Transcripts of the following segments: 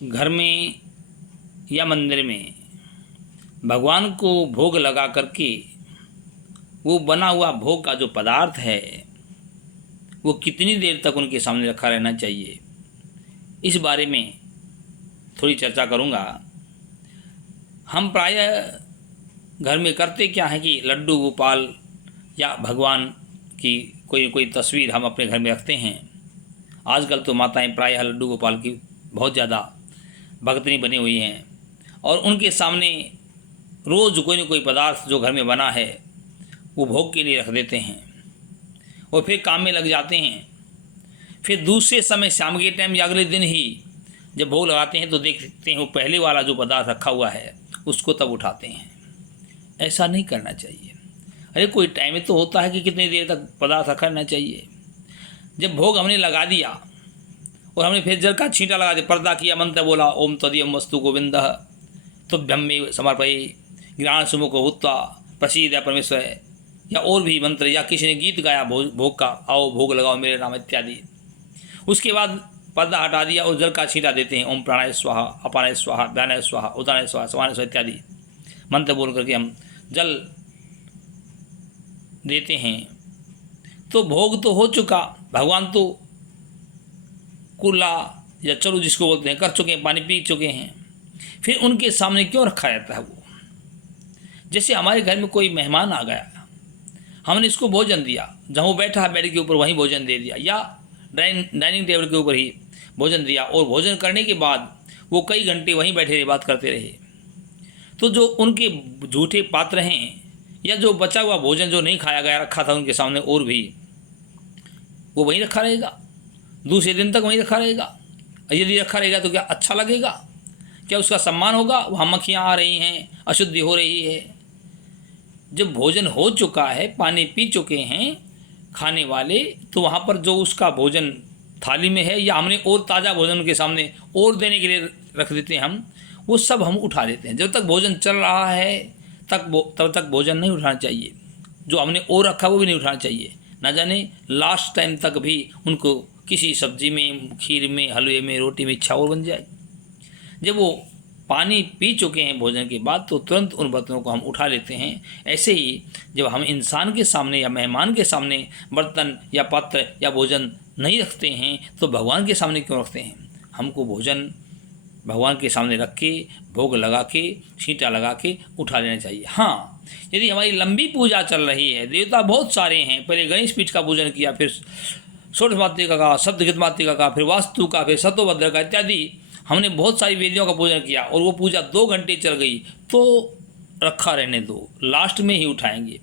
घर में या मंदिर में भगवान को भोग लगा करके वो बना हुआ भोग का जो पदार्थ है वो कितनी देर तक उनके सामने रखा रहना चाहिए, इस बारे में थोड़ी चर्चा करूँगा। हम प्रायः घर में करते क्या है कि लड्डू गोपाल या भगवान की कोई तस्वीर हम अपने घर में रखते हैं। आजकल तो माताएं प्रायः लड्डू गोपाल की बहुत ज़्यादा भक्तनी बनी हुई हैं और उनके सामने रोज़ कोई न कोई पदार्थ जो घर में बना है वो भोग के लिए रख देते हैं और फिर काम में लग जाते हैं। फिर दूसरे समय शाम के टाइम या अगले दिन ही जब भोग लगाते हैं तो देखते हैं वो पहले वाला जो पदार्थ रखा हुआ है उसको तब उठाते हैं। ऐसा नहीं करना चाहिए। अरे कोई टाइम तो होता है कि कितनी देर तक पदार्थ रखना रहना चाहिए। जब भोग हमने लगा दिया और हमने फिर जल का छींटा लगा दिया, पर्दा किया, मंत्र बोला ओम तदीयम वस्तु गोविंद तुभ्यं मे समर्पये ज्ञान सुमुखो भूत्वा प्रसीद परमेश्वर, या और भी मंत्र, या किसी ने गीत गाया भोग का, आओ भोग लगाओ मेरे नाम इत्यादि। उसके बाद पर्दा हटा दिया और जल का छींटा देते हैं, ओम प्राणाय स्वाहा, अपानाय स्वाहा, व्यानाय स्वाहा, उदानाय स्वाहा, समानाय स्वाहा इत्यादि मंत्र बोल करके हम जल देते हैं। तो भोग तो हो चुका, भगवान तो कुल्ला या चलो जिसको बोलते हैं कर चुके हैं, पानी पी चुके हैं। फिर उनके सामने क्यों रखा जाता है वो? जैसे हमारे घर में कोई मेहमान आ गया, हमने इसको भोजन दिया, जहाँ वो बैठा बेड के ऊपर वहीं भोजन दे दिया, या डाइनिंग टेबल के ऊपर ही भोजन दिया और भोजन करने के बाद वो कई घंटे वहीं बैठे रहे, बात करते रहे। तो जो उनके झूठे पात्र हैं या जो बचा हुआ भोजन जो नहीं खाया गया रखा था उनके सामने और भी, वो वहीं रखा रहेगा, दूसरे दिन तक वहीं रखा रहेगा। यदि रखा रहेगा तो क्या अच्छा लगेगा? क्या उसका सम्मान होगा? वहाँ मक्खियाँ आ रही हैं, अशुद्धि हो रही है। जब भोजन हो चुका है, पानी पी चुके हैं खाने वाले, तो वहाँ पर जो उसका भोजन थाली में है या हमने और ताज़ा भोजन उनके सामने और देने के लिए रख देते हैं हम, वो सब हम उठा लेते हैं। जब तक भोजन चल रहा है तब तक भोजन नहीं उठाना चाहिए। जो हमने और रखा वो भी नहीं उठाना चाहिए। ना जाने लास्ट टाइम तक भी उनको किसी सब्जी में, खीर में, हलवे में, रोटी में इच्छा और बन जाए। जब वो पानी पी चुके हैं भोजन के बाद तो तुरंत उन बर्तनों को हम उठा लेते हैं। ऐसे ही जब हम इंसान के सामने या मेहमान के सामने बर्तन या पात्र या भोजन नहीं रखते हैं तो भगवान के सामने क्यों रखते हैं? हमको भोजन भगवान के सामने रख के, भोग लगा के, छींटा लगा के उठा लेना चाहिए। हाँ, यदि हमारी लंबी पूजा चल रही है, देवता बहुत सारे हैं, पहले गणेश पीठ का पूजन किया, फिर षोडश मातृका का, सप्तशती मातृका का, फिर वास्तु का, फिर सतोभद्र का इत्यादि, हमने बहुत सारी वेदियों का पूजन किया और वो पूजा 2 घंटे चल गई तो रखा रहने दो, लास्ट में ही उठाएंगे।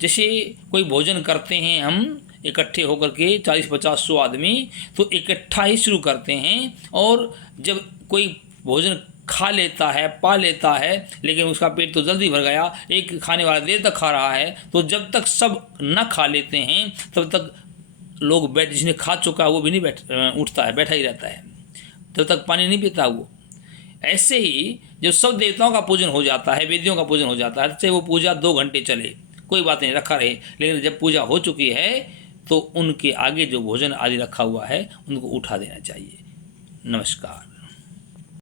जैसे कोई भोजन करते हैं हम इकट्ठे होकर के 40-50-100 आदमी, तो इकट्ठा ही शुरू करते हैं और जब कोई भोजन खा लेता है, पा लेता है, लेकिन उसका पेट तो जल्दी भर गया, एक खाने वाला देर तक खा रहा है, तो जब तक सब न खा लेते हैं तब तक लोग जिसने खा चुका है वो भी नहीं उठता है, बैठा ही रहता है, तब तक पानी नहीं पीता वो। ऐसे ही जब सब देवताओं का पूजन हो जाता है, वेदियों का पूजन हो जाता है, चाहे वो पूजा 2 घंटे चले, कोई बात नहीं, रखा रहे, लेकिन जब पूजा हो चुकी है तो उनके आगे जो भोजन आदि रखा हुआ है उनको उठा देना चाहिए। नमस्कार।